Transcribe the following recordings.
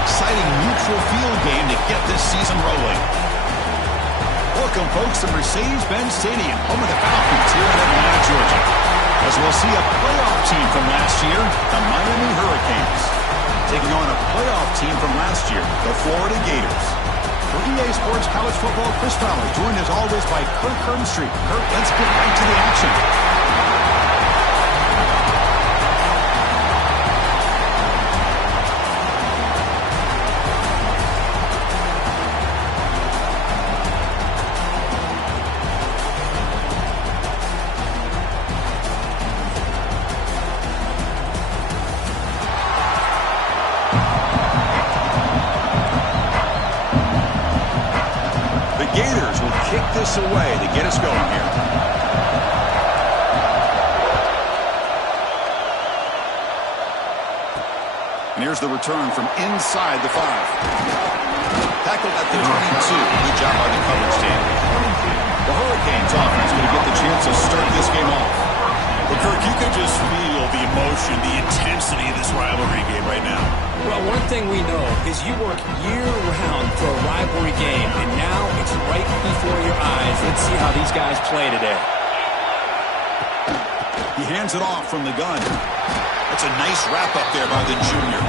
Exciting neutral field game to get this season rolling. Welcome, folks, to Mercedes-Benz Stadium, home of the Falcons here in Atlanta, Georgia. As we'll see a playoff team from last year, the Miami Hurricanes, taking on a playoff team from last year, the Florida Gators. For EA Sports College Football, Chris Fowler, joined as always by Kirk Herbstreit. Kirk, let's get right to the action. Gators will kick this away to get us going here. And here's the return from inside the 5. Tackled at the 22. Good job by the coverage team. The Hurricanes offense going to get the chance to start this game off. Well, Kirk, you can just feel the emotion, the intensity of this rivalry game right now. Well, one thing we know is you work year-round for a rivalry game, and now it's right before your eyes. Let's see how these guys play today. He hands it off from the gun. That's a nice wrap-up there by the junior.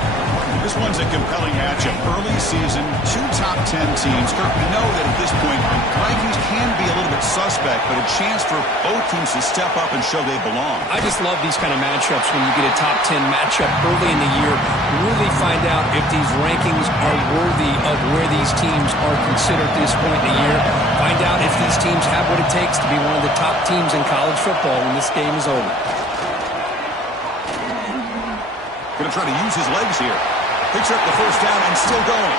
This one's a compelling matchup. Early season, 2 top 10 teams. Kirk, we know that at this point, Vikings can be a little bit suspect, but a chance for both teams to step up and show they belong. I just love these kind of matchups when you get a top 10 matchup early in the year. Really find out if these rankings are worthy of where these teams are considered at this point in the year. Find out if these teams have what it takes to be one of the top teams in college football when this game is over. Going to try to use his legs here. Picks up the first down and still going.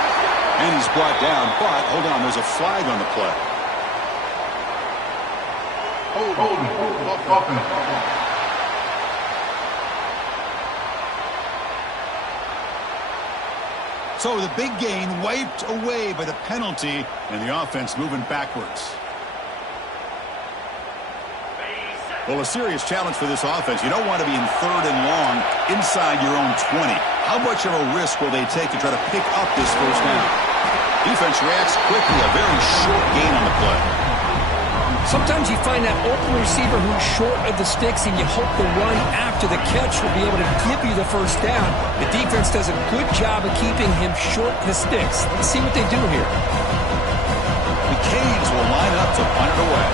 And he's brought down, but hold on, there's a flag on the play. So the big gain wiped away by the penalty, and the offense moving backwards. Well, a serious challenge for this offense. You don't want to be in 3rd and long inside your own 20. How much of a risk will they take to try to pick up this first down? Defense reacts quickly. A very short gain on the play. Sometimes you find that open receiver who's short of the sticks, and you hope the run after the catch will be able to give you the first down. The defense does a good job of keeping him short of the sticks. Let's see what they do here. The Canes will line up to punt it away.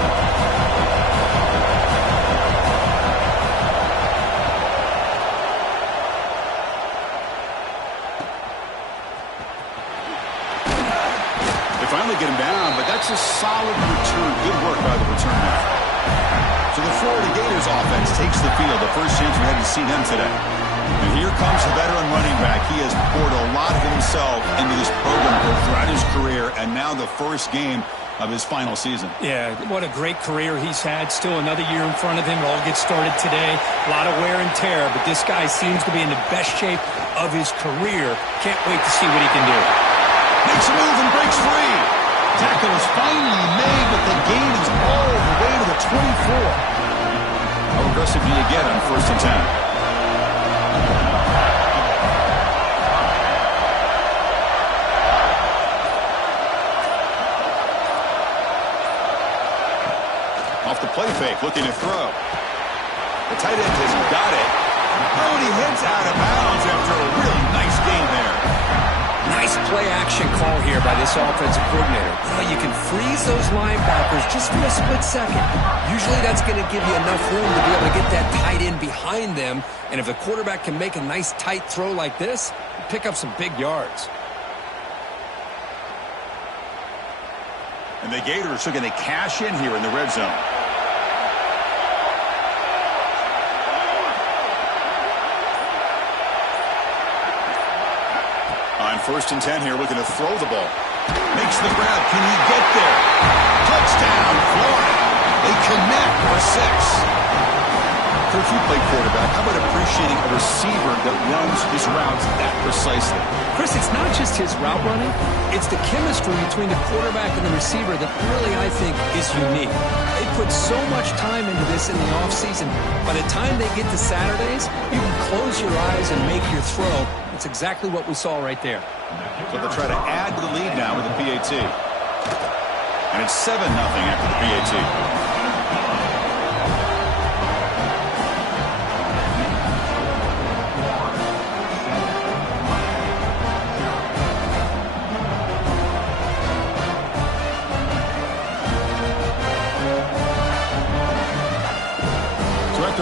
Finally get him down, but that's a solid return. Good work by the return man. So the Florida Gators offense takes the field. The first chance we had to see them today. And here comes the veteran running back. He has poured a lot of himself into this program throughout his career, and now the first game of his final season. Yeah, what a great career he's had. Still another year in front of him. It all gets started today. A lot of wear and tear, but this guy seems to be in the best shape of his career. Can't wait to see what he can do. Makes a move and breaks free. Tackle is finally made, but the gain is all the way to the 24. How aggressive do you get on 1st and 10? Off the play fake, looking to throw. The tight end has got it. Oh, and he hits out of bounds after a really nice gain there. Nice play-action call here by this offensive coordinator. You can freeze those linebackers just for a split second. Usually that's going to give you enough room to be able to get that tight end behind them. And if the quarterback can make a nice tight throw like this, pick up some big yards. And the Gators are going to cash in here in the red zone. On 1st and 10 here, looking to throw the ball. Makes the grab. Can he get there? Touchdown, Florida. They connect for 6. Coach, you play quarterback. How about appreciating a receiver that runs his routes that precisely? Chris, it's not just his route running. It's the chemistry between the quarterback and the receiver that really, I think, is unique. They put so much time into this in the offseason. By the time they get to Saturdays, you can close your eyes and make your throw. That's exactly what we saw right there. So they'll try to add to the lead now with the PAT. And it's 7-0 after the PAT.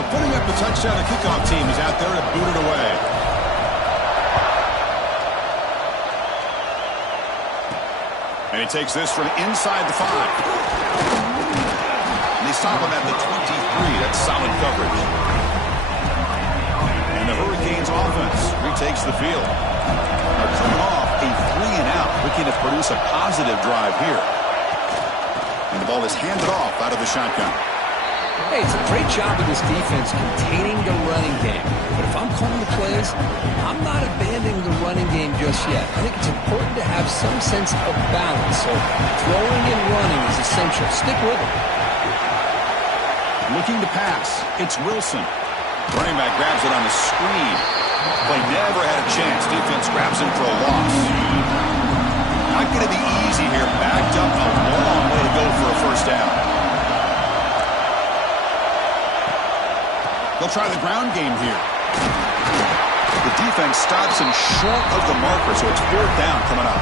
Putting up the touchdown, the kickoff team is out there to boot it away. And he takes this from inside the 5. And they stop him at the 23. That's solid coverage. And the Hurricanes offense retakes the field. They're coming off a 3-and-out, looking to produce a positive drive here. And the ball is handed off out of the shotgun. Hey, it's a great job of this defense containing the running game. But if I'm calling the plays, I'm not abandoning the running game just yet. I think it's important to have some sense of balance. So throwing and running is essential. Stick with it. Looking to pass. It's Wilson. Running back grabs it on the screen. Play never had a chance. Defense grabs him for a loss. Not going to be easy here. Backed up a long way to go for a first down. They'll try the ground game here. The defense stops him short of the marker, so it's 4th down coming up.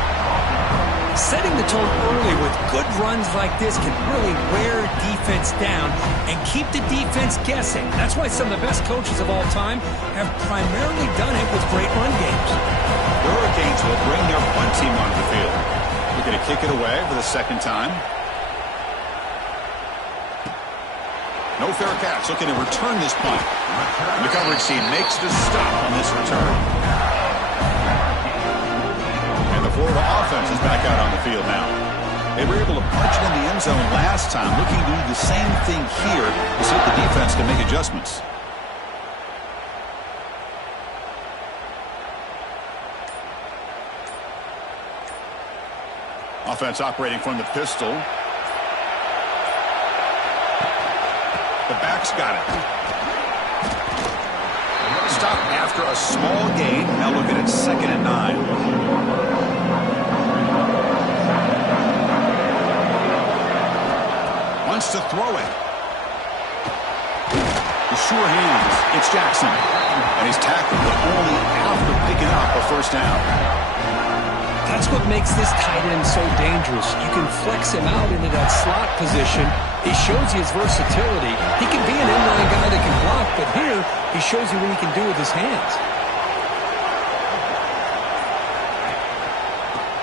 Setting the tone early with good runs like this can really wear defense down and keep the defense guessing. That's why some of the best coaches of all time have primarily done it with great run games. The Hurricanes will bring their punt team onto the field. They're going to kick it away for the second time. No fair catch, looking to return this punt. And the coverage team makes the stop on this return. And the Florida offense is back out on the field now. They were able to punch it in the end zone last time, looking to do the same thing here to see if the defense can make adjustments. Offense operating from the pistol. The back's got it. Stop after a small gain. Now looking at 2nd and 9. Wants to throw it. The sure hands. It's Jackson. And he's tackled, but only after picking up a first down. That's what makes this tight end so dangerous. You can flex him out into that slot position. He shows you his versatility. He can be an inline guy that can block, but here he shows you what he can do with his hands.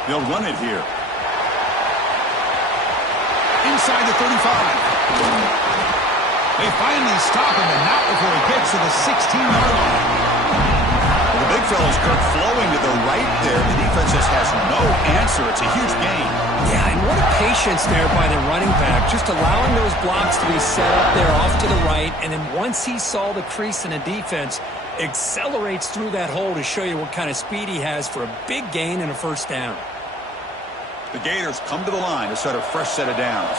They'll run it here. Inside the 35. They finally stop him, and not before he gets to the 16-yard line. The big fellow's Kirk flowing to the right there. The defense just has no answer. It's a huge gain. Yeah, and what a patience there by the running back, just allowing those blocks to be set up there off to the right, and then once he saw the crease in the defense, accelerates through that hole to show you what kind of speed he has for a big gain and a first down. The Gators come to the line to set a fresh set of downs.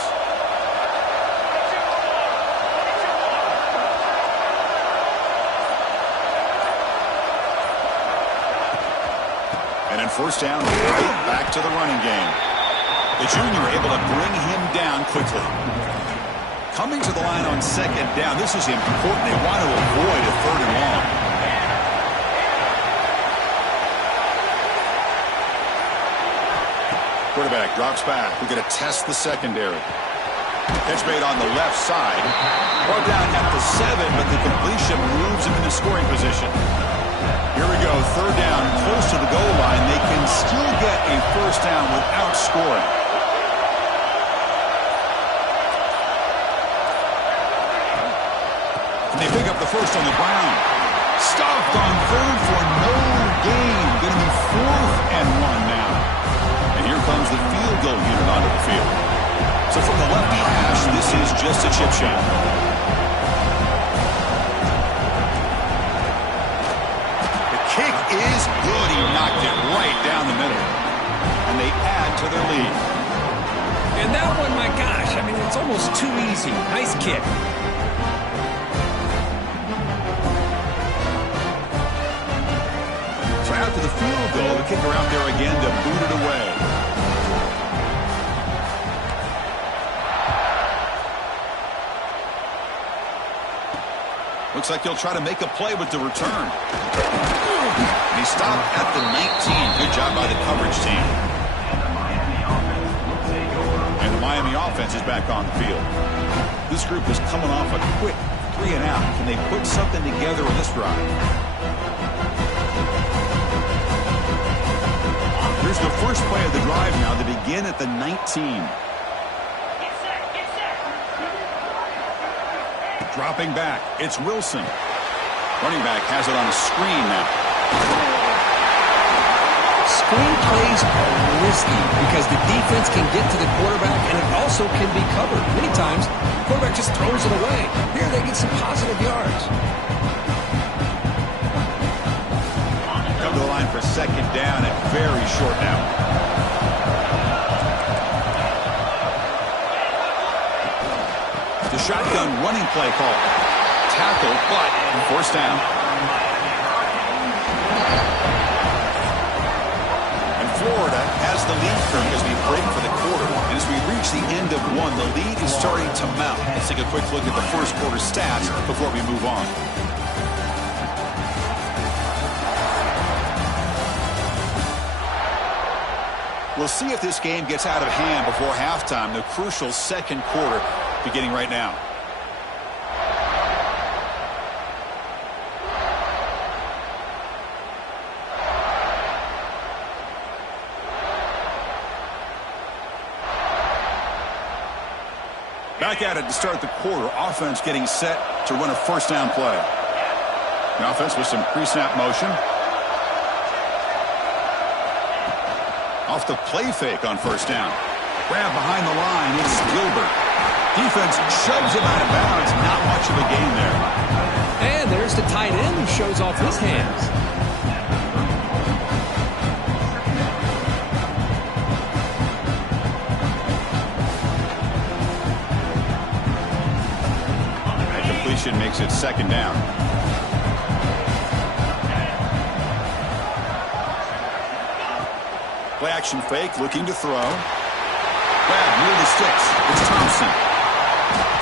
And then first down, right back to the running game. The junior able to bring him down quickly. Coming to the line on 2nd down, this is important. They want to avoid a 3rd and long. Quarterback drops back. We're going to test the secondary. Catch made on the left side. Brought down at the 7, but the completion moves him into scoring position. Here we go, 3rd down, close to the goal line. They can still get a first down without scoring. And they pick up the first on the ground. Stopped on 3rd for no gain. Going to be 4th and 1 now. And here comes the field goal unit onto the field. So from the left hash, this is just a chip shot. to their lead. And that one, my gosh, I mean, it's almost too easy. Nice kick. So after the field goal, the kicker out there again to boot it away. Looks like he'll try to make a play with the return. And he stopped at the 19. Good job by the coverage team. And the Miami offense is back on the field. This group is coming off a quick 3-and-out. Can they put something together in this drive? Here's the first play of the drive now to begin at the 19. Dropping back, it's Wilson. Running back has it on a screen now. Screen plays are risky because the defense can get to the quarterback and it also can be covered. Many times, the quarterback just throws it away. Here they get some positive yards. Come to the line for second down and very short now. The shotgun running play call. Tackle, but forced down. And Florida has the lead curve as we break for the quarter. And as we reach the end of one, the lead is starting to mount. Let's take a quick look at the first quarter stats before we move on. We'll see if this game gets out of hand before halftime. The crucial second quarter beginning right now. Back at it to start the quarter. Offense getting set to run a first down play. The offense with some pre-snap motion. Off the play fake on first down. Grab behind the line. It's Gilbert. Defense shoves him out of bounds. Not much of a gain there. And there's the tight end who shows off his hands. That completion makes it second down. Play action fake, looking to throw. Grab near the sticks. It's Thompson.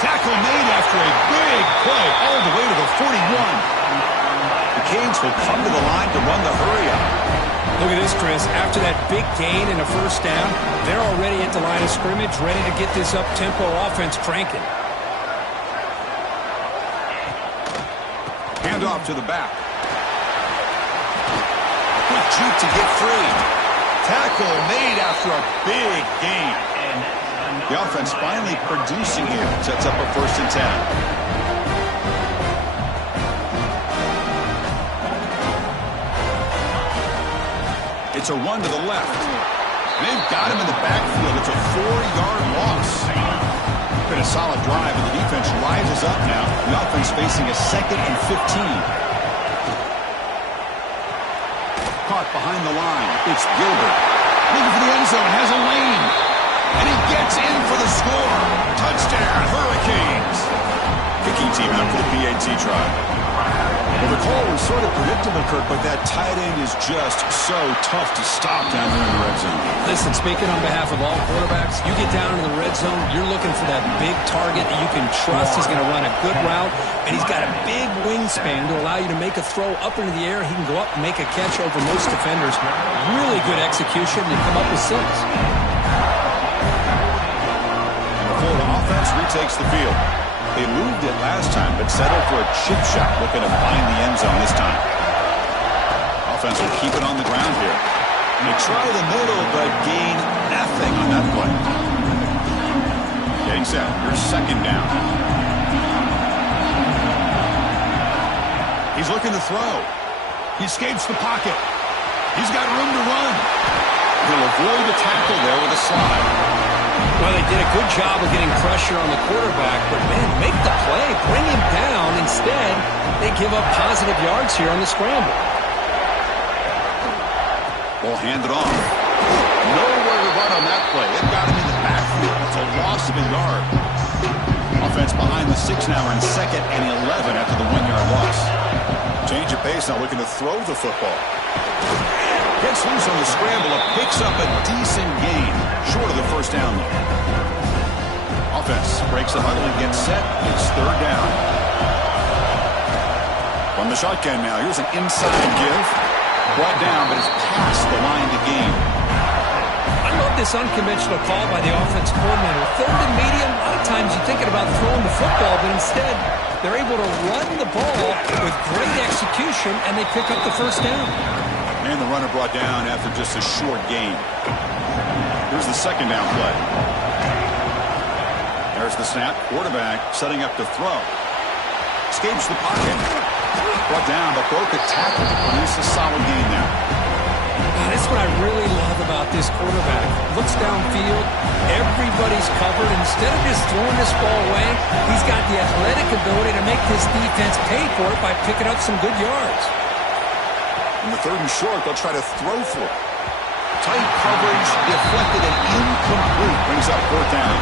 Tackle made after a big play all the way to the 41. The Canes will come to the line to run the hurry-up. Look at this, Chris. After that big gain and a first down, they're already at the line of scrimmage, ready to get this up-tempo offense cranking. Hand off to the back. Quick juke to get free. Tackle made after a big gain. The offense finally producing here. Sets up a 1st and 10. It's a run to the left. They've got him in the backfield. It's a 4-yard loss. Been a solid drive, and the defense rises up now. The offense facing a 2nd and 15. Caught behind the line. It's Gilbert. Looking for the end zone. Has a lane. And he gets in for the score. Touchdown, Hurricanes. Kicking team out for the PAT try. Well, the call was sort of predictable, Kirk, but that tight end is just so tough to stop down there in the red zone. Listen, speaking on behalf of all quarterbacks, you get down in the red zone, you're looking for that big target that you can trust. He's going to run a good route, and he's got a big wingspan to allow you to make a throw up into the air. He can go up and make a catch over most defenders. Really good execution to come up with 6. The Florida offense retakes the field. They moved it last time, but settled for a chip shot, looking to find the end zone this time. Offense will keep it on the ground here. And they try the middle, but gain nothing on that play. Getting set. Here's second down. He's looking to throw. He escapes the pocket. He's got room to run. He'll avoid the tackle there with a slide. Well, they did a good job of getting pressure on the quarterback, but, man, make the play. Bring him down. Instead, they give up positive yards here on the scramble. Ball handed off. Nowhere to run out on that play. It got him in the backfield. It's a loss of a yard. Offense behind the 6 now in 2nd and 11 after the 1-yard loss. Change of pace, now looking to throw the football. Gets loose on the scramble and picks up a decent gain. Short of the first down there. Offense breaks the huddle and gets set. It's 3rd down. On the shotgun now, here's an inside give. Brought down, but it's past the line to gain. I love this unconventional call by the offense coordinator. 3rd and medium, a lot of times you're thinking about throwing the football, but instead they're able to run the ball with great execution, and they pick up the first down. And the runner brought down after just a short gain. Here's the 2nd down play. There's the snap. Quarterback setting up to throw. Escapes the pocket. Brought down, but broke a tackle. Produced a solid gain there. That's what I really love about this quarterback. Looks downfield. Everybody's covered. Instead of just throwing this ball away, he's got the athletic ability to make this defense pay for it by picking up some good yards. In the 3rd and short, they'll try to throw for it. Tight coverage, deflected and incomplete. Brings up 4th down.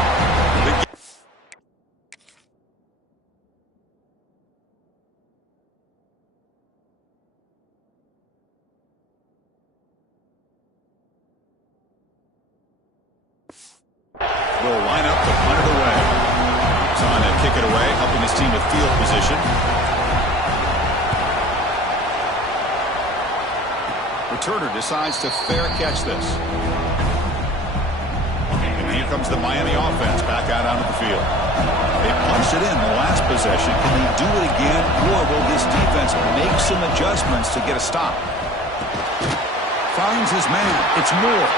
Will line up to punt it away. He's on to kick it away, helping his team with field position. Returner decides to fair catch this. And here comes the Miami offense back out onto the field. They punched it in the last possession. Can they do it again, or will this defense make some adjustments to get a stop? Finds his man. It's Moore.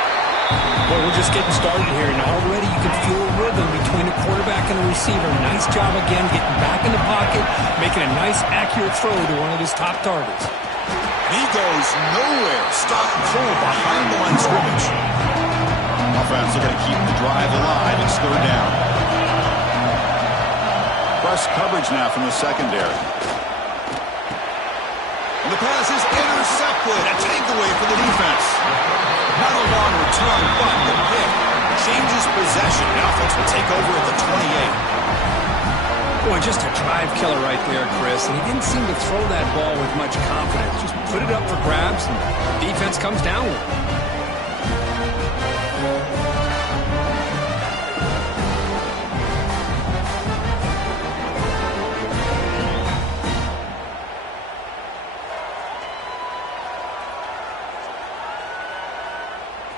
Well, we're just getting started here, and already you can feel a rhythm between the quarterback and the receiver. Nice job again getting back in the pocket, making a nice, accurate throw to one of his top targets. He goes nowhere. Stop and throw behind the line of scrimmage. Offense looking to keep the drive alive. It's 3rd down. Press coverage now from the secondary. And the pass is intercepted. A takeaway for the defense. Not a long return, but the pick changes possession. The offense will take over at the 28. Boy, just a drive killer right there, Chris. And he didn't seem to throw that ball with much confidence. Just put it up for grabs, and the defense comes down with it.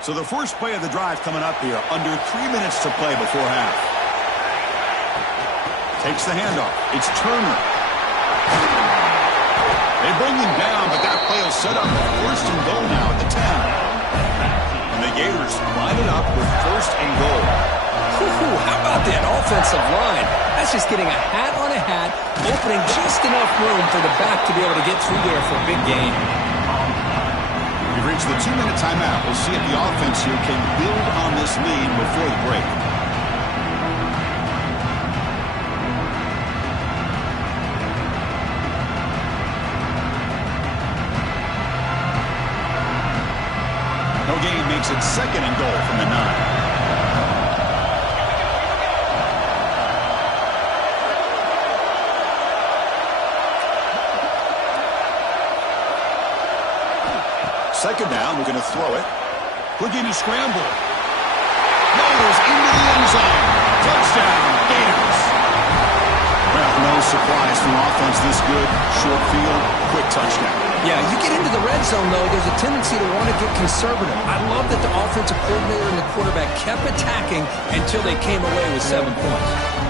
So the first play of the drive coming up here. Under 3 minutes to play before half. Takes the handoff. It's Turner. They bring him down, but that play will set up a 1st and goal now at the 10. And the Gators line it up with 1st and goal. Ooh, how about that offensive line? That's just getting a hat on a hat, opening just enough room for the back to be able to get through there for a big gain. We've reached the 2-minute timeout. We'll see if the offense here can build on this lead before the break. No gain makes it 2nd and goal from the 9. Second down, we're going to throw it. Looking to scramble. Rolls into the end zone. Touchdown, Gators. Well, no surprise from offense this good. Short field, quick touchdown. Yeah, you get into the red zone, though, there's a tendency to want to get conservative. I love that the offensive coordinator and the quarterback kept attacking until they came away with 7 points.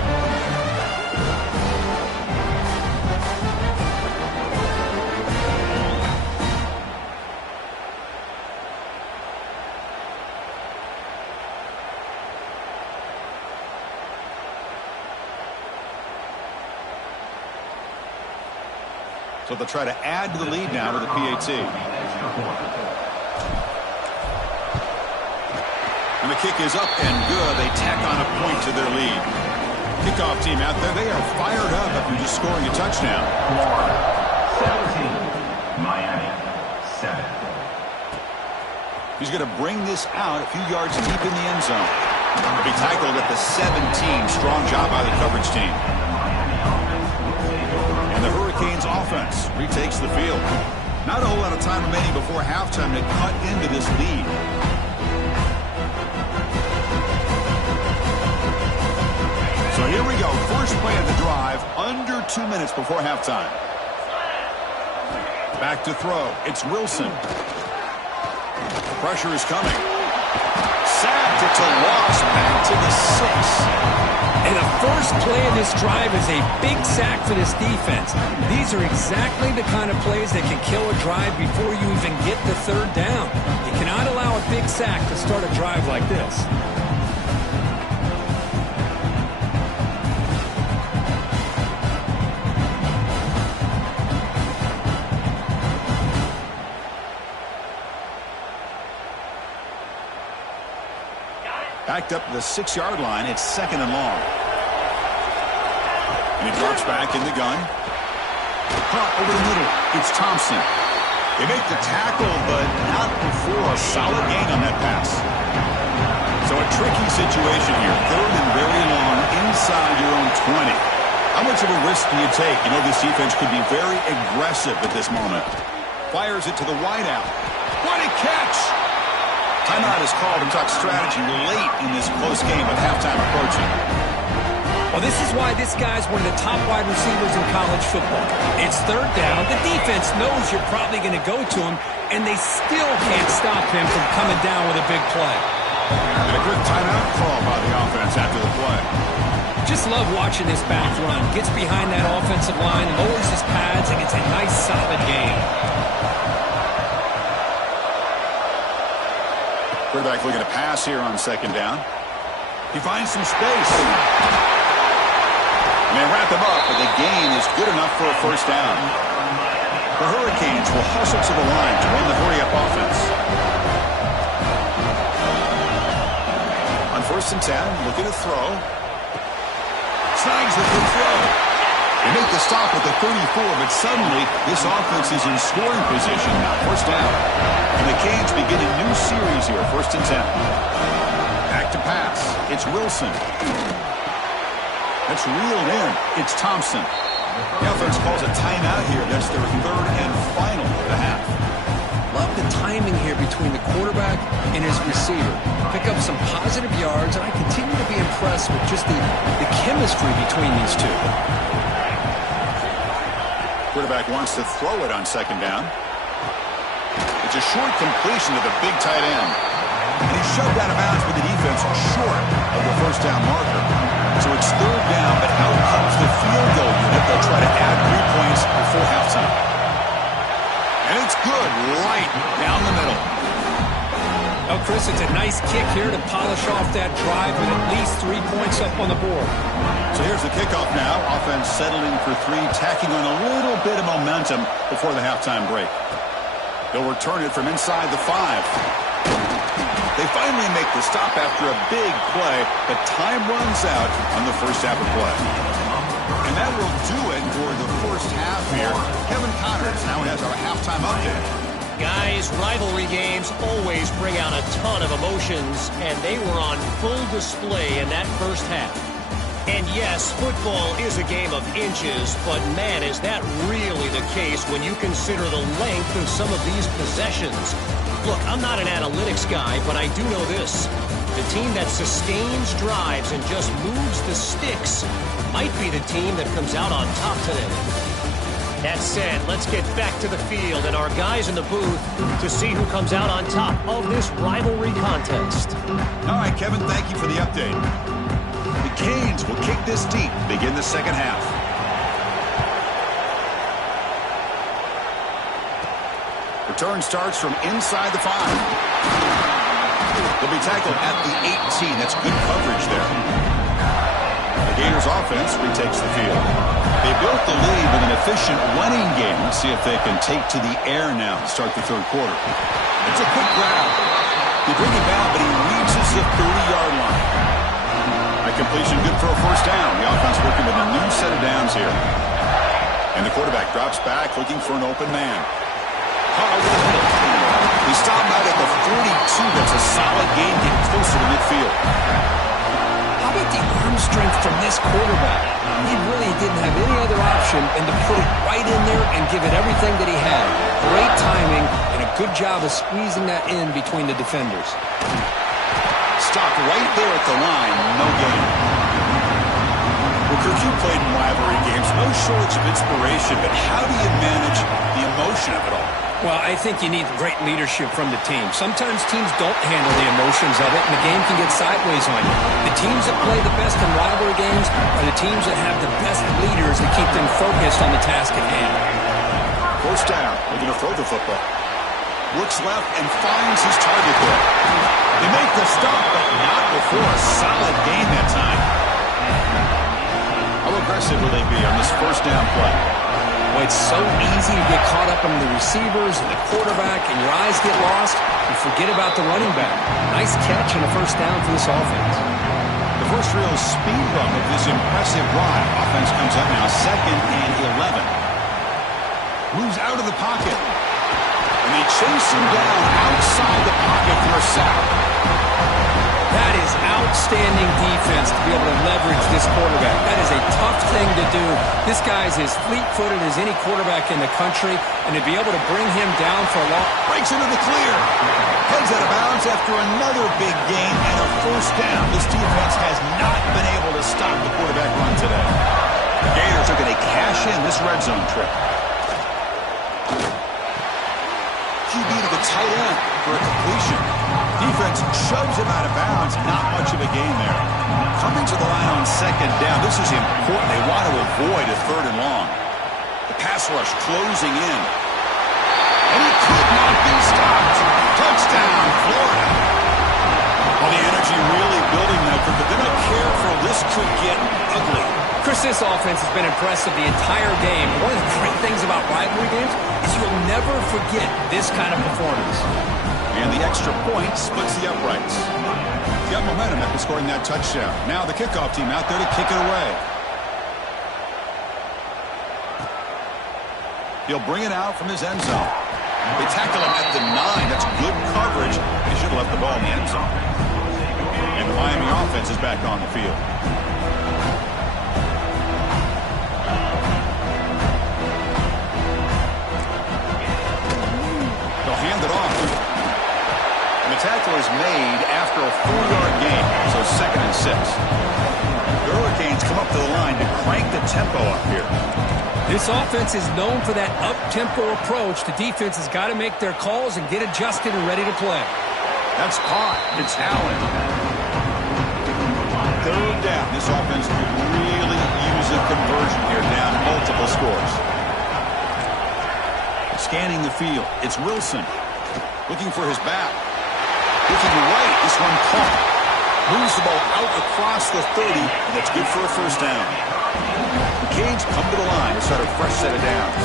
So they'll try to add to the lead now to the PAT. And the kick is up and good. They tack on a point to their lead. Kickoff team out there, they are fired up after just scoring a touchdown. 17, Miami, 7. He's going to bring this out a few yards deep in the end zone. He'll be tackled at the 17. Strong job by the coverage team. And the Hurricanes offense retakes the field. Not a whole lot of time remaining before halftime to cut into this lead. So here we go. First play of the drive. Under 2 minutes before halftime. Back to throw. It's Wilson. Pressure is coming. Sacked. It's a loss. Back to the 6. And the first play of this drive is a big sack for this defense. These are exactly the kind of plays that can kill a drive before you even get the third down. You cannot allow a big sack to start a drive like this. Backed up to the 6-yard line. It's 2nd and long. And he drops back in the gun. Caught over the middle. It's Thompson. They make the tackle, but not before a solid gain on that pass. So a tricky situation here. 3rd and very long inside your own 20. How much of a risk do you take? You know this defense could be very aggressive at this moment. Fires it to the wideout. What a catch! Timeout is called to talk strategy late in this close game with halftime approaching. Well, this is why this guy's one of the top wide receivers in college football. It's 3rd down. The defense knows you're probably going to go to him, and they still can't stop him from coming down with a big play. And a good timeout call by the offense after the play. Just love watching this back run. Gets behind that offensive line, lowers his pads, and gets a nice, solid gain. Quarterback looking to pass here on 2nd down. He finds some space. And they wrap him up, but the gain is good enough for a 1st down. The Hurricanes will hustle to the line to run the hurry-up offense. On 1st and 10, looking to throw. Snags the good throw. They make the stop at the 34, but suddenly this offense is in scoring position now. 1st down. And the Canes begin a new series here. 1st and 10. Back to pass. It's Wilson. That's reeled in. It's Thompson. The offense calls a timeout here. That's their 3rd and final of the half. Love the timing here between the quarterback and his receiver. Pick up some positive yards, and I continue to be impressed with just the chemistry between these two. Quarterback wants to throw it on 2nd down. It's a short completion to the big tight end. And he's shoved out of bounds with the defense short of the 1st down marker. So it's 3rd down, but out comes the field goal unit. They'll try to add 3 points before halftime. And it's good, right down the middle. Oh, Chris, it's a nice kick here to polish off that drive with at least 3 points up on the board. So here's the kickoff now. Offense settling for 3, tacking on a little bit of momentum before the halftime break. They'll return it from inside the 5. They finally make the stop after a big play, but time runs out on the 1st half of play. And that will do it for the 1st half here. Kevin Connors now has our halftime update. Guys, rivalry games always bring out a ton of emotions, and they were on full display in that 1st half. And yes, football is a game of inches, but man, is that really the case when you consider the length of some of these possessions. Look, I'm not an analytics guy, but I do know this. The team that sustains drives and just moves the sticks might be the team that comes out on top today. That said, let's get back to the field and our guys in the booth to see who comes out on top of this rivalry contest. All right, Kevin, thank you for the update. The Canes will kick this deep to begin the 2nd half. Return starts from inside the 5. They'll be tackled at the 18. That's good coverage there. The Gators offense retakes the field. They built the lead with an efficient running game. Let's see if they can take to the air now to start the 3rd quarter. It's a quick grab. They bring it down, but he reaches the 30-yard line. A completion good for a 1st down. The offense working with a new set of downs here. And the quarterback drops back looking for an open man. He stopped out at the 42. That's a solid gain, getting closer to midfield. How about the arm strength from this quarterback? He really didn't have any other option than to put it right in there and give it everything that he had. Great timing and a good job of squeezing that in between the defenders. Stopped right there at the line. No gain. Well, Kirk, you played in rivalry games. No shortage of inspiration, but how do you manage the emotion of it all? Well, I think you need great leadership from the team. Sometimes teams don't handle the emotions of it, and the game can get sideways on you. The teams that play the best in rivalry games are the teams that have the best leaders that keep them focused on the task at hand. First down. They're going to throw the football. Looks left and finds his target there. They make the stop, but not before a solid gain that time. How aggressive will they be on this first down play? Well, it's so easy to get caught up in the receivers and the quarterback, and your eyes get lost. You forget about the running back. Nice catch and a first down for this offense. The first real speed bump of this impressive drive. Offense comes up now, 2nd and 11. Moves out of the pocket. And they chase him down outside the pocket for a sack. That is outstanding defense to be able to leverage this quarterback. That is a tough thing to do. This guy's as fleet-footed as any quarterback in the country, and to be able to bring him down for a long... Breaks into the clear. Heads out of bounds after another big gain and a first down. This defense has not been able to stop the quarterback run today. The Gators are going to cash in this red zone trip. QB to the tight end for a completion. Defense shoves him out of bounds. Not much of a gain there. Coming to the line on 2nd down. This is important. They want to avoid a 3rd and long. The pass rush closing in. And he could not be stopped. Touchdown, Florida. Well, the energy really building now, but they're not careful. This could get ugly. Chris, this offense has been impressive the entire game. One of the great things about rivalry games is you'll never forget this kind of performance. And the extra point splits the uprights. Got momentum after scoring that touchdown. Now the kickoff team out there to kick it away. He'll bring it out from his end zone. They tackle him at the 9. That's good coverage. They should have left the ball in the end zone. And the Miami offense is back on the field. They'll hand it off. And the tackle is made after a 4-yard gain, so 2nd and 6. The Hurricanes come up to the line to crank the tempo up here. This offense is known for that up-tempo approach. The defense has got to make their calls and get adjusted and ready to play. That's caught. It's Allen. 3rd down. This offense could really use a conversion here, down multiple scores. Scanning the field. It's Wilson. Looking for his back. Looking right. This one caught. Moves the ball out across the 30, and that's good for a first down. The Canes come to the line to start a fresh set of downs.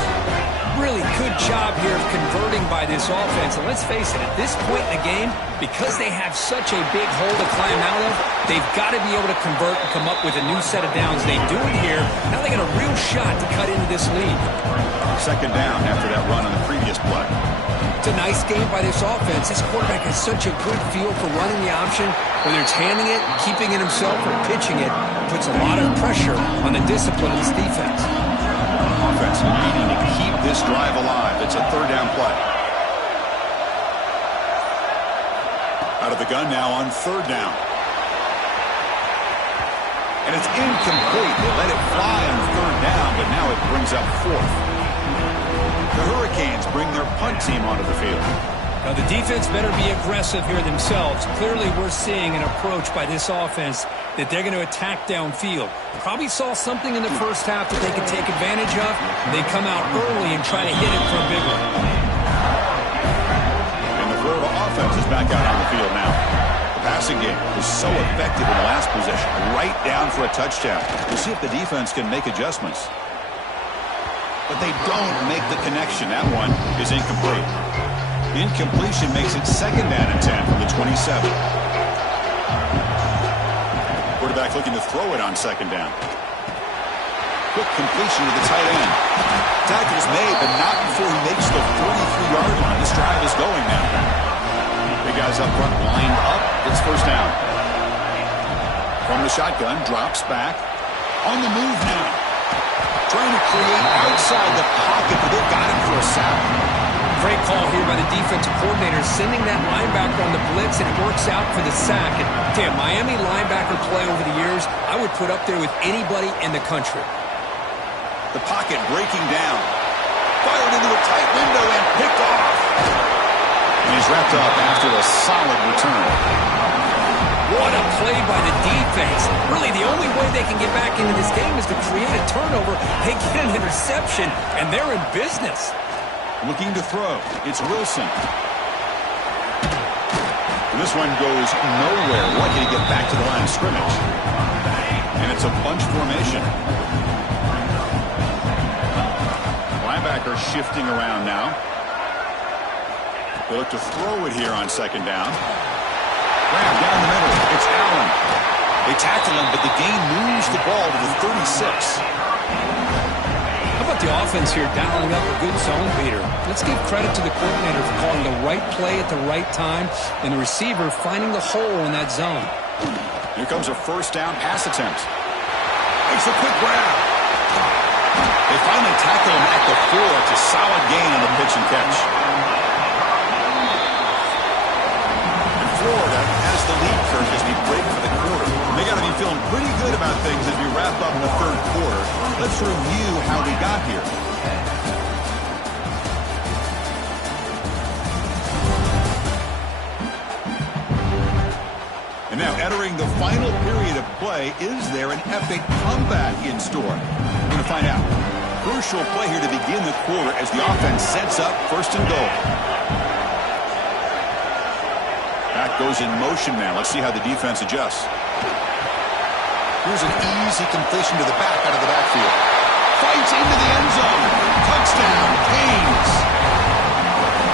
Really good job here of converting by this offense. And let's face it, at this point in the game, because they have such a big hole to climb out of, they've got to be able to convert and come up with a new set of downs. They do it here. Now they got a real shot to cut into this lead. 2nd down after that run on the previous play. It's a nice game by this offense. This quarterback has such a good feel for running the option. Whether it's handing it, keeping it himself, or pitching it, puts a lot of pressure on the discipline of this defense. Offense needing to keep this drive alive. It's a 3rd down play. Out of the gun now on 3rd down. And it's incomplete. They let it fly on 3rd down, but now it brings up 4th. The Hurricanes bring their punt team onto the field. Now the defense better be aggressive here themselves. Clearly we're seeing an approach by this offense that they're going to attack downfield. Probably saw something in the first half that they could take advantage of. They come out early and try to hit it for a big one. And the Florida offense is back out on the field now. The passing game was so effective in the last possession. Right down for a touchdown. We'll see if the defense can make adjustments. But they don't make the connection. That one is incomplete. Incompletion makes it 2nd down and 10 from the 27. Quarterback looking to throw it on 2nd down. quick completion to the tight end. Tackle's made, but not before he makes the 43-yard line. This drive is going now. Big guys up front lined up. It's first down. From the shotgun, drops back. On the move now. Trying to create outside the pocket, but they've got him for a sack. Great call here by the defensive coordinator, sending that linebacker on the blitz, and it works out for the sack. And damn, Miami linebacker play over the years, I would put up there with anybody in the country. The pocket breaking down. Fired into a tight window and picked off. And he's wrapped up after a solid return. What a play by the defense. Really, the only way they can get back into this game is to create a turnover. They get an interception, and they're in business. Looking to throw. It's Wilson. And this one goes nowhere. Lucky to get back to the line of scrimmage. And it's a bunch formation. Linebacker shifting around now. They look to throw it here on second down. Grab down the middle. It's Allen. They tackle him, but the gain moves the ball to the 36. How about the offense here dialing up a good zone beater? Let's give credit to the coordinator for calling the right play at the right time and the receiver finding the hole in that zone. Here comes a first down pass attempt. Makes a quick grab. They finally tackle him at the 4. It's a solid gain on the pitch and catch. And Florida has the lead, Kirk, as we break for the quarter. They got to be feeling pretty good about things as we wrap up the third quarter. Let's review how we got here. And now entering the final period of play, is there an epic comeback in store? We're going to find out. Crucial play here to begin the quarter as the offense sets up first and goal. Back goes in motion now. Let's see how the defense adjusts. Here's an easy completion to the back out of the backfield. Fights into the end zone. Touchdown, Canes.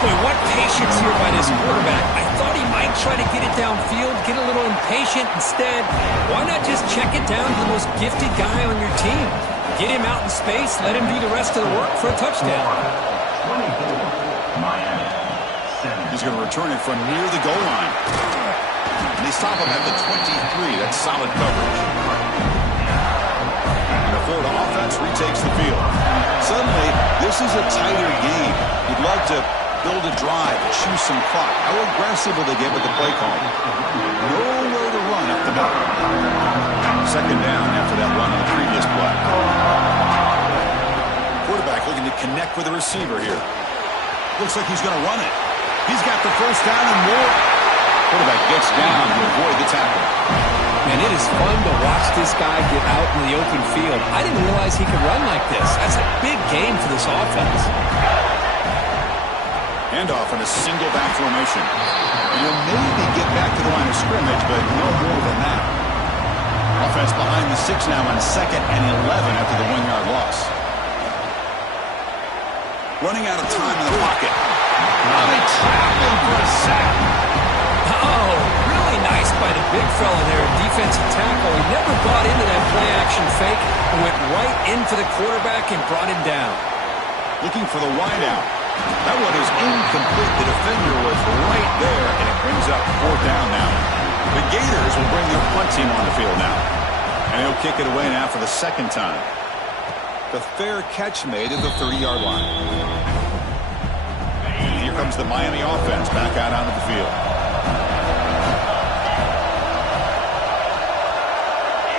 Boy, what patience here by this quarterback. I thought he might try to get it downfield, get a little impatient. Instead, why not just check it down to the most gifted guy on your team? Get him out in space, let him do the rest of the work for a touchdown. He's going to return it from near the goal line. And they stop him at the 23. That's solid coverage. And the Florida offense retakes the field. Suddenly, this is a tighter game. You'd love to build a drive and choose some clock. How aggressive will they get with the play call? Nowhere to run up the middle. Second down after that run on the previous play. Quarterback looking to connect with the receiver here. Looks like he's going to run it. He's got the first down and more. Quarterback gets down to avoid the tackle. And it is fun to watch this guy get out in the open field. I didn't realize he could run like this. That's a big game for this offense. Handoff in a single back formation. And he'll maybe get back to the line of scrimmage, but no more than that. Offense behind the 6 now on 2nd and 11 after the 1-yard loss. Running out of time in the pocket. Now they trap him for a sack. Oh, really nice by the big fella there, defensive tackle. He never bought into that play-action fake and went right in for the quarterback and brought him down. Looking for the wideout. That one is incomplete. The defender was right there, and it brings up 4th down now. The Gators will bring their punt team on the field now. And he'll kick it away now for the 2nd time. The fair catch made at the 30-yard line. And here comes the Miami offense back out onto the field.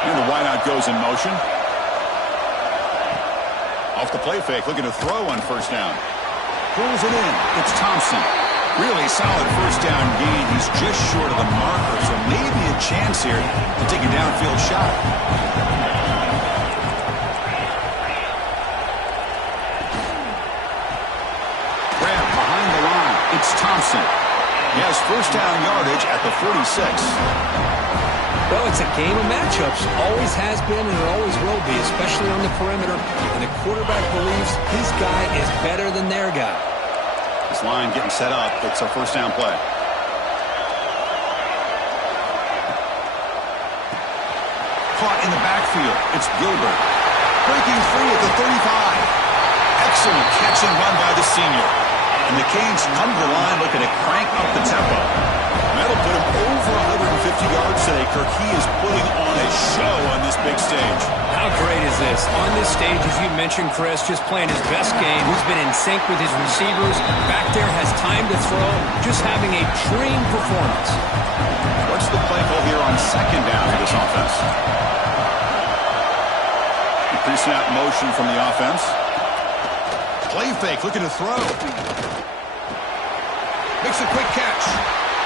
And the wideout goes in motion. Off the play fake, looking to throw on first down. Pulls it in. It's Thompson. Really solid first down gain. He's just short of the marker, so maybe a chance here to take a downfield shot. Grab behind the line. It's Thompson. He has first down yardage at the 46. Well, it's a game of matchups. Always has been and it always will be, especially on the perimeter. And the quarterback believes his guy is better than their guy. This line getting set up. It's a first down play. Caught in the backfield. It's Gilbert. breaking free at the 35. Excellent catch and run by the senior. And the Canes come to the line looking to crank up the tempo. That'll put him over 150 yards today, Kirk. He is putting on a show on this big stage. How great is this? On this stage, as you mentioned, Chris, just playing his best game. He's been in sync with his receivers. Back there, has time to throw. Just having a dream performance. What's the play call here on second down for this offense? Pre-snap motion from the offense. Play fake, looking to throw. Makes a quick catch.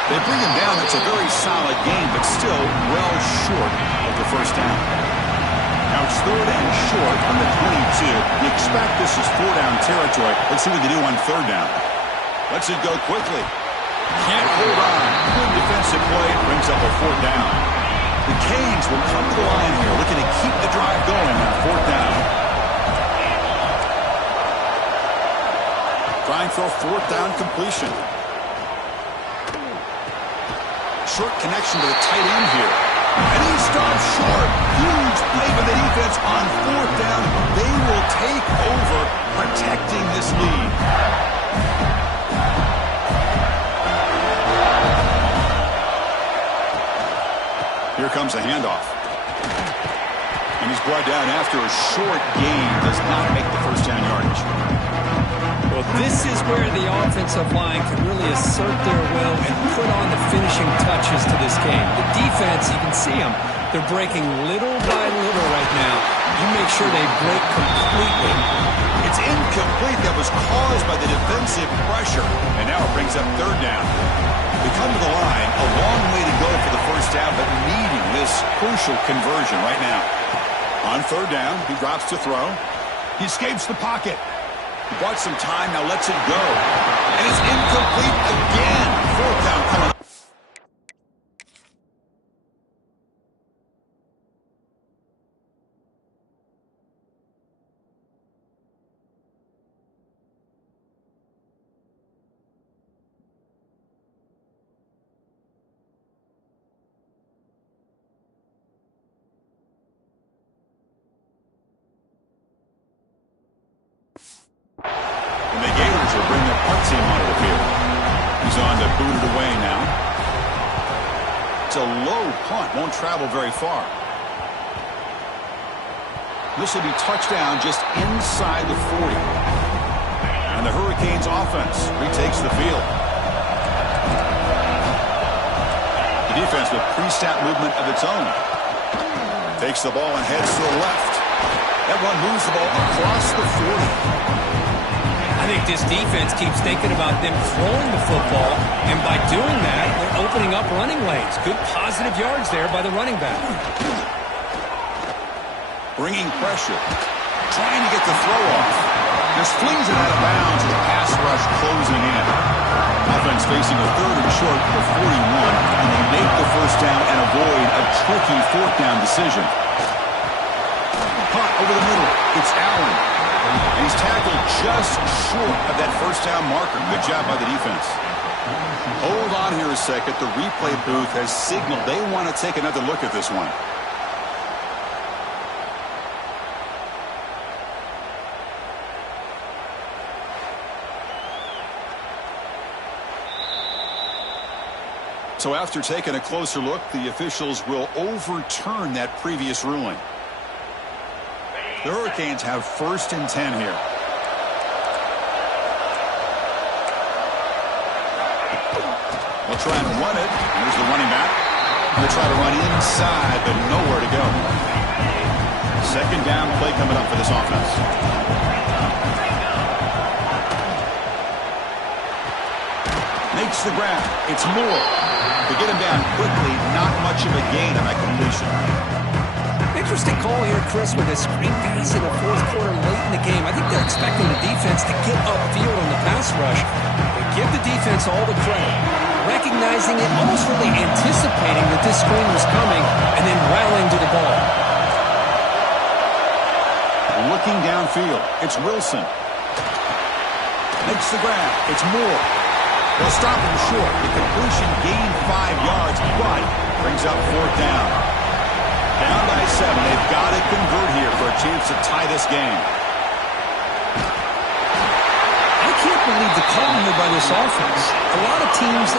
They bring him down. It's a very solid game, but still well short of the first down. Now it's third and short on the 22. You expect this is four-down territory. Let's see what they do on third down. Lets it go quickly. Can't hold on. Good defensive play. Brings up a fourth down. The Canes will come to the line here, looking to keep the drive going on fourth down. Trying for a fourth down completion. Short connection to the tight end here. And he stops short. Huge play by the defense on fourth down. They will take over, protecting this lead. Here comes a handoff. And he's brought down after a short gain. Does not make the first down yardage. Well, this is where the offensive line can really assert their will and put on the finishing touches to this game. The defense, you can see them. They're breaking little by little right now. You make sure they break completely. It's incomplete. That was caused by the defensive pressure. And now it brings up third down. They come to the line. A long way to go for the first down, but needing this crucial conversion right now. On third down, he drops to throw. He escapes the pocket. He bought some time, now lets it go. And it's incomplete again. Fourth down coming up. And the Gators will bring their punt team onto the field. He's on to boot it away now. It's a low punt, won't travel very far. This will be touchdown just inside the 40. And the Hurricanes offense retakes the field. The defense with pre-snap movement of its own. Takes the ball and heads to the left. That run moves the ball across the 40. I think this defense keeps thinking about them throwing the football, and by doing that, they're opening up running lanes. Good positive yards there by the running back. Bringing pressure. Trying to get the throw off. Just flings it out of bounds with a pass rush closing in. Offense facing a third and short at the 41, and they make the first down and avoid a tricky fourth down decision. Punt over the middle. It's Allen. And he's tackled just short of that first down marker. Good job by the defense. Hold on here a second. The replay booth has signaled they want to take another look at this one. So after taking a closer look, the officials will overturn that previous ruling. The Hurricanes have first and 10 here. They'll try and run it. Here's the running back. They'll try to run inside, but nowhere to go. Second down play coming up for this offense. Makes the grab. It's Moore. They get him down quickly. Not much of a gain on that completion. Interesting call here, Chris, with a screen pass in the fourth quarter late in the game. I think they're expecting the defense to get upfield on the pass rush. They give the defense all the credit, recognizing it, almost really anticipating that this screen was coming, and then rallying to the ball. Looking downfield, it's Wilson. Makes the grab. It's Moore. They'll stop him short. The completion gained 5 yards, but brings up fourth down. Down by 7. They've got to convert here for a chance to tie this game. I can't believe the call here by this offense. A lot of teams...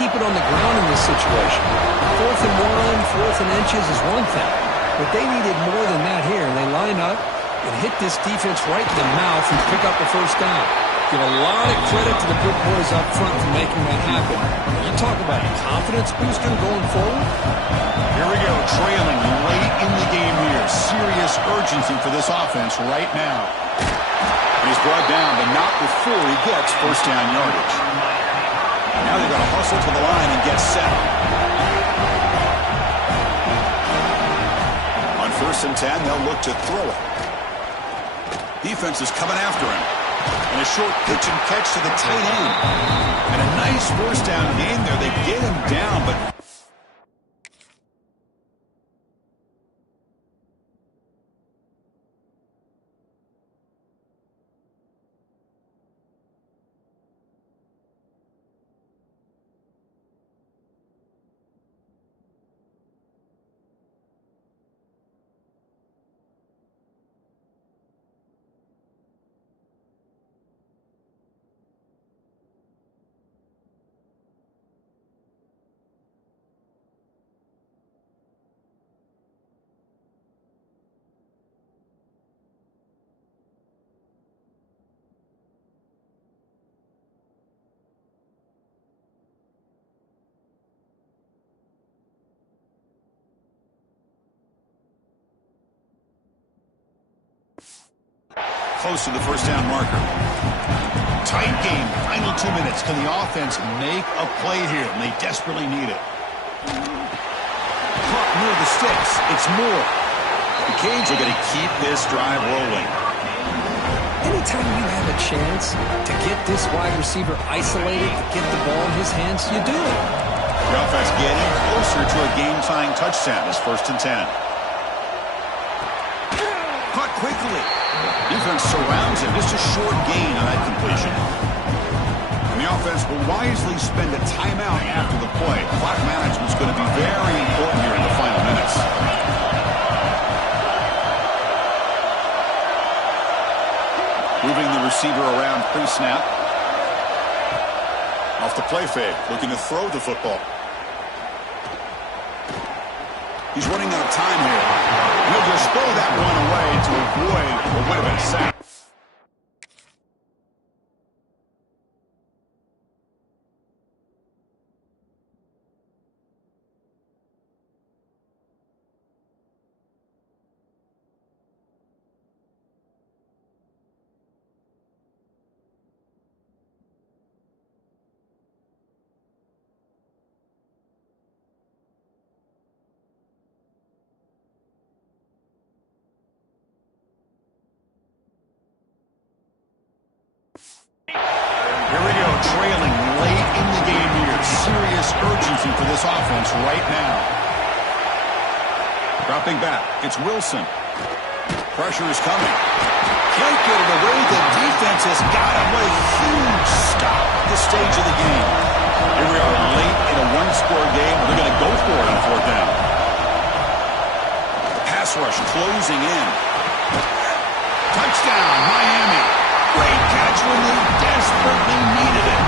keep it on the ground in this situation. 4th and 1, 4th and inches is one thing, but they needed more than that here, and they line up and hit this defense right in the mouth and pick up the first down. Give a lot of credit to the big boys up front for making that happen. You talk about a confidence booster going forward. Here we go, trailing late in the game here. Serious urgency for this offense right now. He's brought down, but not before he gets first down yardage. Now they're going to hustle to the line and get set. On 1st and 10, they'll look to throw it. Defense is coming after him. And a short pitch and catch to the tight end. And a nice first down gain there. They get him down, but... Close to the first down marker. Tight game. Final 2 minutes. Can the offense make a play here? And they desperately need it. Caught near the sticks. It's Moore. The Canes are going to keep this drive rolling. Anytime you have a chance to get this wide receiver isolated, to get the ball in his hands, you do it. The offense getting closer to a game-tying touchdown. It's 1st and 10. Caught quickly. Defense surrounds him. Just a short gain on that completion. And the offense will wisely spend a timeout after the play. Clock management's going to be very important here in the final minutes. Moving the receiver around pre-snap. Off the play fake, looking to throw the football. He's running out of time here. He'll just throw that one away to avoid what would have been a sack. Trailing late in the game here. Serious urgency for this offense right now. Dropping back. It's Wilson. Pressure is coming. Can't get it away. The defense has got him. What a huge stop at this stage of the game. Here we are late in a one-score game. They're going to go for it on 4th down. Pass rush closing in. Touchdown, Miami. Great catch when they desperately needed it.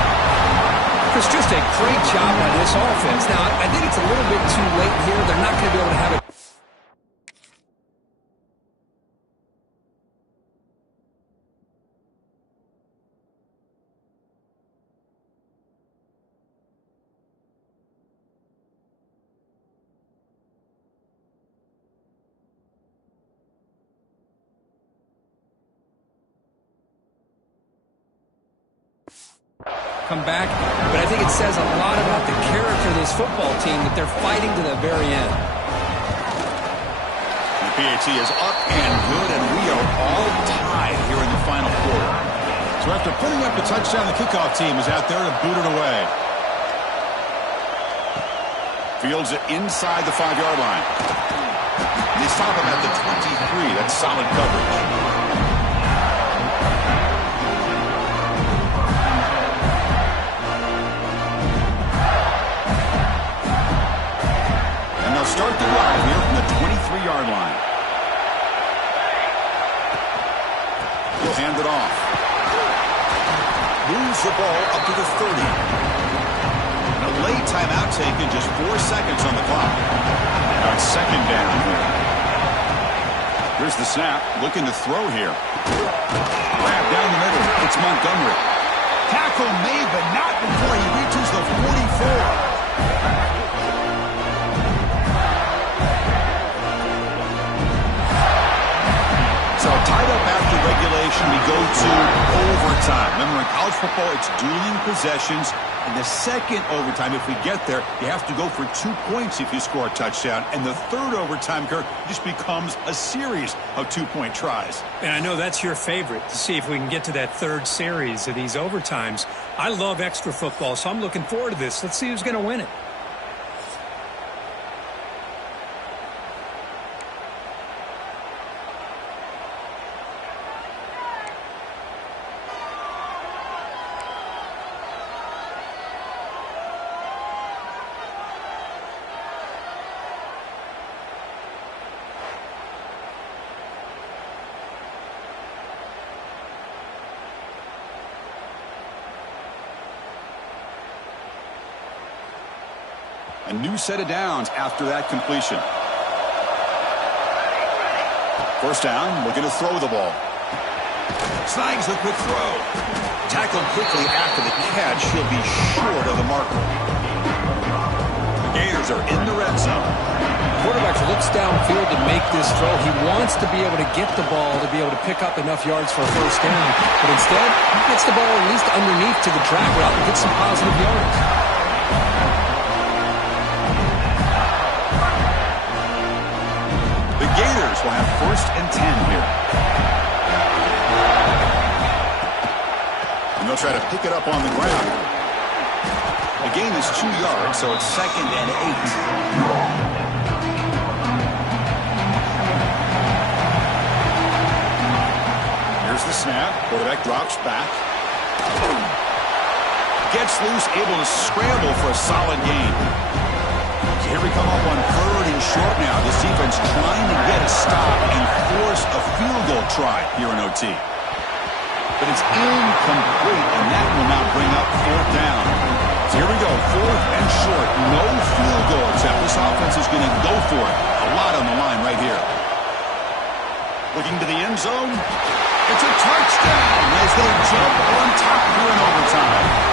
It's just a great job by this offense. Now, I think it's a little bit too late here. They're not going to be able to have it. Come back, but I think it says a lot about the character of this football team that they're fighting to the very end. The PAT is up and good, and we are all tied here in the final quarter. So after putting up the touchdown, the kickoff team is out there to boot it away. Fields it inside the 5-yard line. They stop him at the 23. That's solid coverage. And they'll start the drive here from the 23-yard line. He'll hand it off. Moves the ball up to the 30. And a late timeout taken, just 4 seconds on the clock. Now it's second down here. Here's the snap, looking to throw here. Grab down the middle, it's Montgomery. Tackle made, but not before he reaches the 44. So tied up after regulation, we go to overtime. Remember, in college football, it's dueling possessions. In the second overtime, if we get there, you have to go for 2 points if you score a touchdown. And the third overtime, Kirk, just becomes a series of 2-point tries. And I know that's your favorite, to see if we can get to that third series of these overtimes. I love extra football, so I'm looking forward to this. Let's see who's going to win it. A new set of downs after that completion. First down, looking to throw the ball. Snags the quick throw. Tackled quickly after the catch. He'll be short of the marker. The Gators are in the red zone. Quarterback looks downfield to make this throw. He wants to be able to get the ball to be able to pick up enough yards for a first down. But instead, he gets the ball at least underneath to the drag route and gets some positive yards. The Gators will have 1st and 10 here. And they'll try to pick it up on the ground. The gain is 2 yards, so it's 2nd and 8. Here's the snap. Quarterback drops back. Gets loose, able to scramble for a solid gain. Here we come up on 3rd and short now. This defense trying to get a stop and force a field goal try here in OT. But it's incomplete, and that will now bring up 4th down. So here we go, 4th and short. No field goal attempt. This offense is going to go for it. A lot on the line right here. Looking to the end zone. It's a touchdown as they jump on top here in overtime.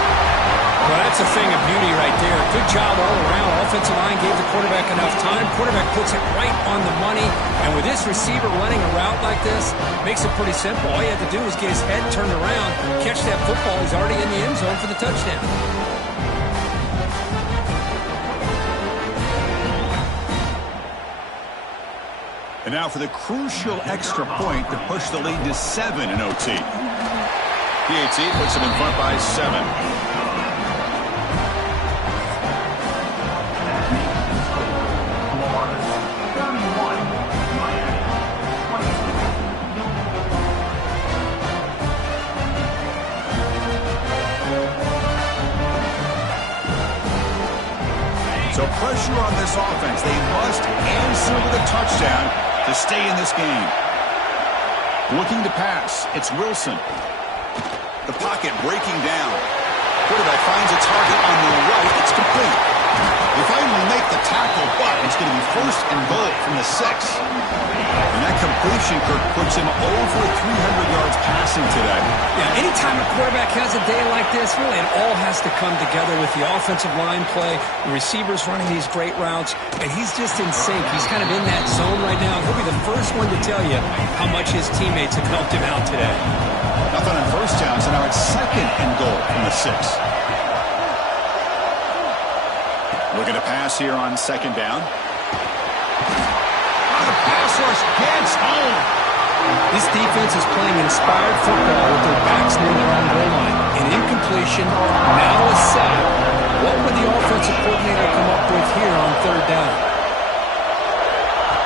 Well, that's a thing of beauty right there. Good job all around. Offensive line gave the quarterback enough time. Quarterback puts it right on the money. And with this receiver running a route like this, makes it pretty simple. All you have to do is get his head turned around, catch that football. He's already in the end zone for the touchdown. And now for the crucial extra point to push the lead to 7 in OT. PAT puts them in front by 7. So pressure on this offense. They must answer with a touchdown to stay in this game. Looking to pass. It's Wilson. The pocket breaking down. Quarterback finds a target on the right. It's complete. They finally make the tackle, but it's going to be 1st and goal from the 6. And that completion, Kirk, puts him over 300 yards passing today. Yeah, anytime a quarterback has a day like this, really it all has to come together with the offensive line play, the receivers running these great routes, and he's just in sync. He's kind of in that zone right now. He'll be the first one to tell you how much his teammates have helped him out today. Nothing on first down, so now it's 2nd and goal from the 6. Looking to pass here on 2nd down. The pass rush gets home. This defense is playing inspired football with their backs near their own goal line. An incompletion, now a sack. What would the offensive coordinator come up with here on third down?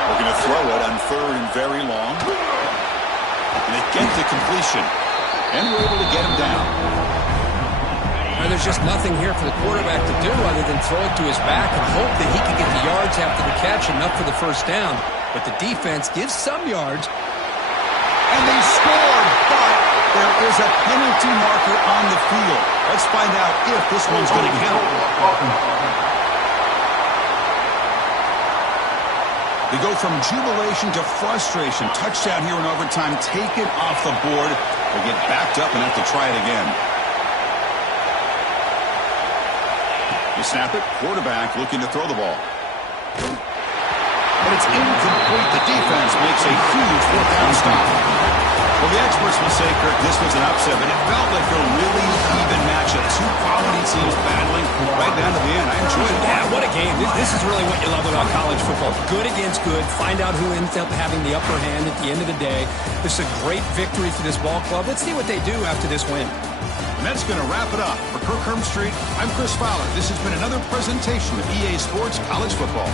We're going to throw it on third and very long. And they get the completion. And we're able to get him down. Now, there's just nothing here for the quarterback to do other than throw it to his back and hope that he can get the yards after the catch, enough for the first down. But the defense gives some yards. And they scored, but there is a penalty marker on the field. Let's find out if this one's going to count. They go from jubilation to frustration. Touchdown here in overtime. Take it off the board. They get backed up and have to try it again. They snap it. Quarterback looking to throw the ball. And it's incomplete. The defense makes a huge fourth down stop. Well, the experts will say, Kirk, this was an upset, but it felt like a really even matchup. Two quality teams battling right down to the end. I enjoyed it. Yeah, what a game. This is really what you love about college football. Good against good. Find out who ends up having the upper hand at the end of the day. This is a great victory for this ball club. Let's see what they do after this win. And that's going to wrap it up. For Kirk Hermstreet, I'm Chris Fowler. This has been another presentation of EA Sports College Football.